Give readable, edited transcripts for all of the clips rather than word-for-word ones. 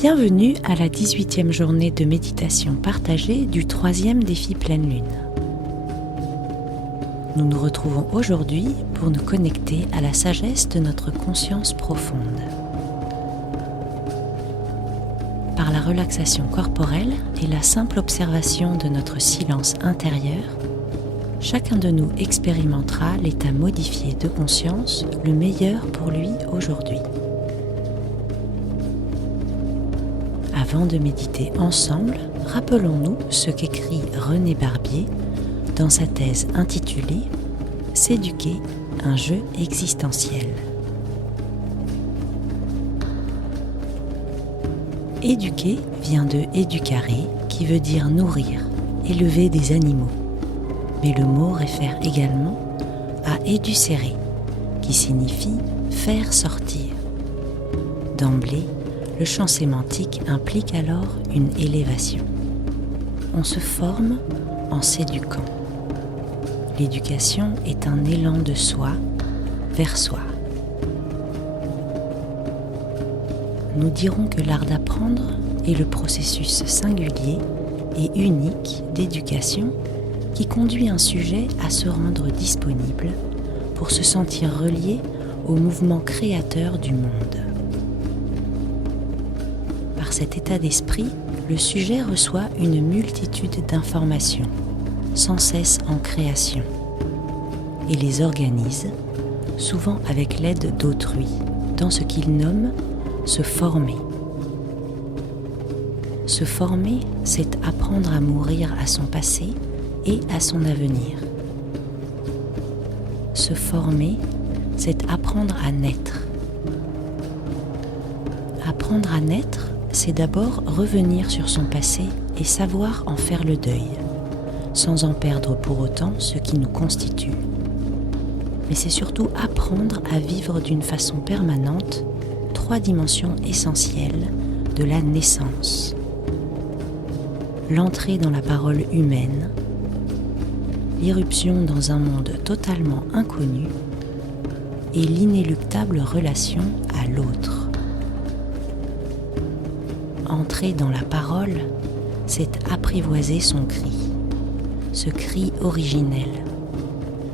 Bienvenue à la 18e journée de méditation partagée du 3e défi pleine lune. Nous nous retrouvons aujourd'hui pour nous connecter à la sagesse de notre conscience profonde. Par la relaxation corporelle et la simple observation de notre silence intérieur, chacun de nous expérimentera l'état modifié de conscience le meilleur pour lui aujourd'hui. Avant de méditer ensemble, rappelons-nous ce qu'écrit René Barbier dans sa thèse intitulée « S'éduquer, un jeu existentiel ». Éduquer vient de educare, qui veut dire nourrir, élever des animaux. Mais le mot réfère également à educere, qui signifie faire sortir. D'emblée, le champ sémantique implique alors une élévation. On se forme en s'éduquant. L'éducation est un élan de soi vers soi. Nous dirons que l'art d'apprendre est le processus singulier et unique d'éducation qui conduit un sujet à se rendre disponible pour se sentir relié au mouvement créateur du monde. Par cet état d'esprit, le sujet reçoit une multitude d'informations, sans cesse en création, et les organise, souvent avec l'aide d'autrui, dans ce qu'il nomme se former. Se former, c'est apprendre à mourir à son passé et à son avenir. Se former, c'est apprendre à naître. Apprendre à naître, c'est d'abord revenir sur son passé et savoir en faire le deuil, sans en perdre pour autant ce qui nous constitue. Mais c'est surtout apprendre à vivre d'une façon permanente trois dimensions essentielles de la naissance. L'entrée dans la parole humaine, l'irruption dans un monde totalement inconnu et l'inéluctable relation à l'autre. Entrer dans la parole, c'est apprivoiser son cri, ce cri originel.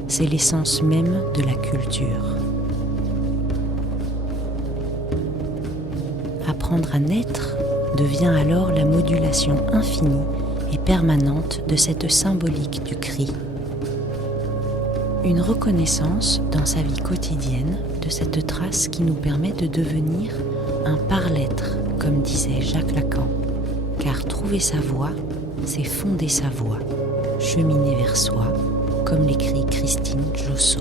C'est l'essence même de la culture. Apprendre à naître devient alors la modulation infinie et permanente de cette symbolique du cri. Une reconnaissance dans sa vie quotidienne de cette trace qui nous permet de devenir un par-l'être, comme disait Jacques Lacan, car trouver sa voie, c'est fonder sa voie, cheminer vers soi, comme l'écrit Christine Josso.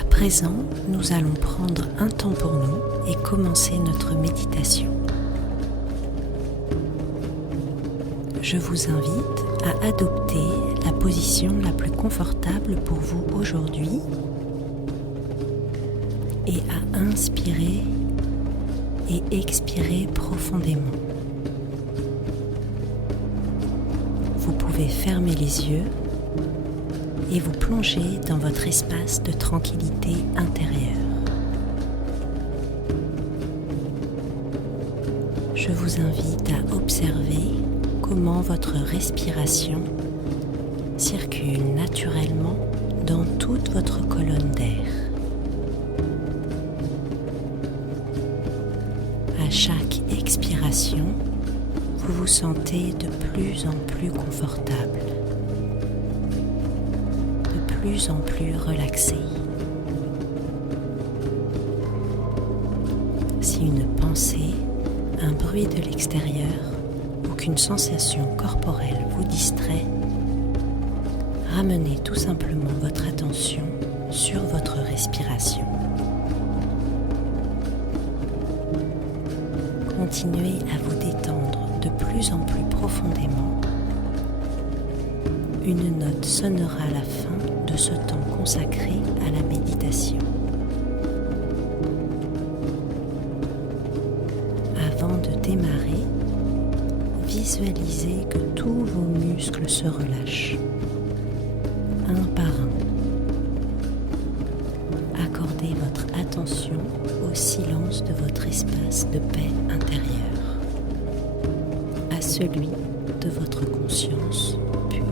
À présent, nous allons prendre un temps pour nous et commencer notre méditation. Je vous invite à adopter la position la plus confortable pour vous aujourd'hui et à inspirer et expirer profondément. Vous pouvez fermer les yeux et vous plonger dans votre espace de tranquillité intérieure. Je vous invite à observer comment votre respiration circule naturellement dans toute votre colonne d'air. À chaque expiration, vous vous sentez de plus en plus confortable, de plus en plus relaxé. Si une pensée, un bruit de l'extérieur, qu'une sensation corporelle vous distrait, ramenez tout simplement votre attention sur votre respiration. Continuez à vous détendre de plus en plus profondément. Une note sonnera à la fin de ce temps consacré à la méditation. Avant de démarrer, visualisez que tous vos muscles se relâchent, un par un. espace de paix intérieure, à celui de votre conscience pure.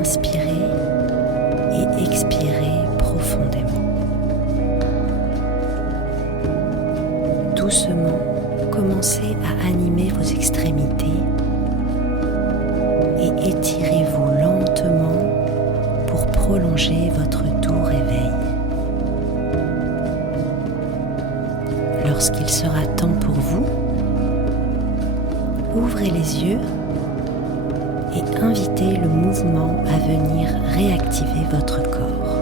inspirez et expirez profondément. Doucement, commencez à animer vos extrémités et étirez-vous lentement pour prolonger votre doux réveil. Lorsqu'il sera temps pour vous, ouvrez les yeux et invitez le mouvement à venir réactiver votre corps.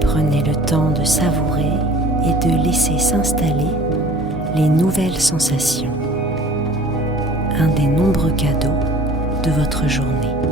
Prenez le temps de savourer et de laisser s'installer les nouvelles sensations, un des nombreux cadeaux de votre journée.